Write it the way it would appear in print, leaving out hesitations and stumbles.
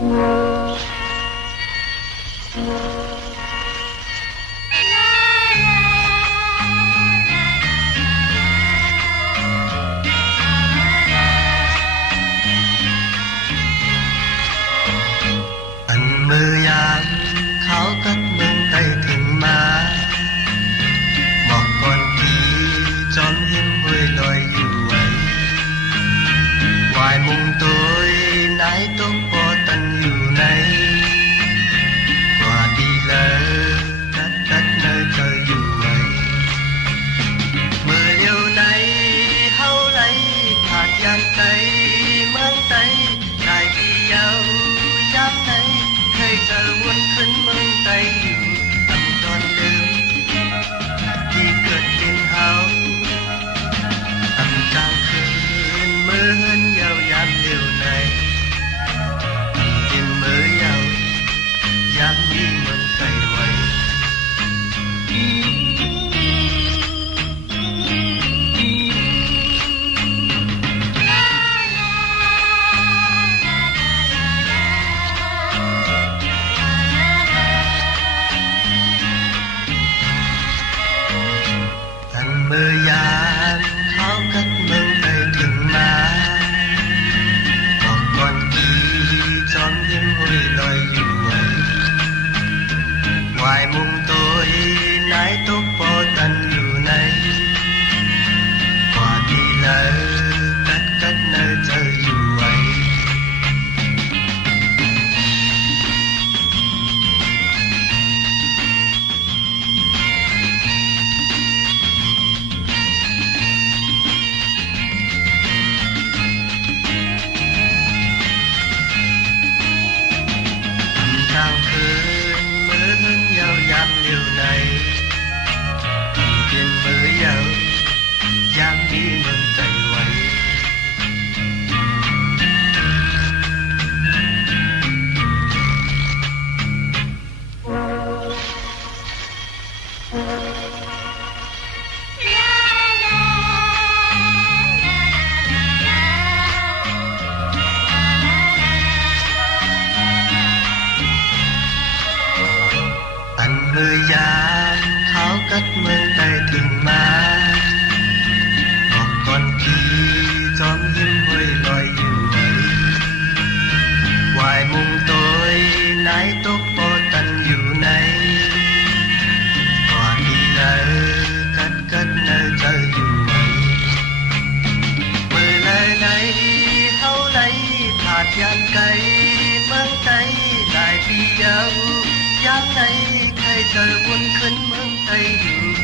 anh mơ ám khao cất mương tay thình má một con kỳ tròn hiếm hơi loài yêu ấy ngoài mùng tôi nái tốt bỏ tận yêu này qua đi lỡ đất đất nơi trời yêu ấy mưa liêu này hâu lấy hạt gian tay mang tay đại đi yêu dám này hay giờ quân khấn mương tay yêu tầm toàn lưu đi cất lên hào tầm trang khơi mơ hơn giàu dám liều này tìm mơ giàu dám đi mương tay quay mơ gian khao cất mương tay thình má một con kỳ tròn hiếm hoi loài yêu ấy ngoài mùng tôi nái tốt bỏ tận yêu này qua đi lỡ cất cất nơi trời yêu ấy trang khơi mơ hơn giàu dám liều này tiền mơ giàu dám đi mừng tay quay anh mơ gian khao cất mương tay thình má một con kỳ tròn hiếm hoi loài yêu ấy ngoài mùng tôi nái tốt bỏ tận yêu này qua đi lỡ cất cất nơi trời yêu ấy mơ lời này hâu lấy hạt gian cây mang tay lại vì yêu dám này hay trời quân khấn mương tay yêu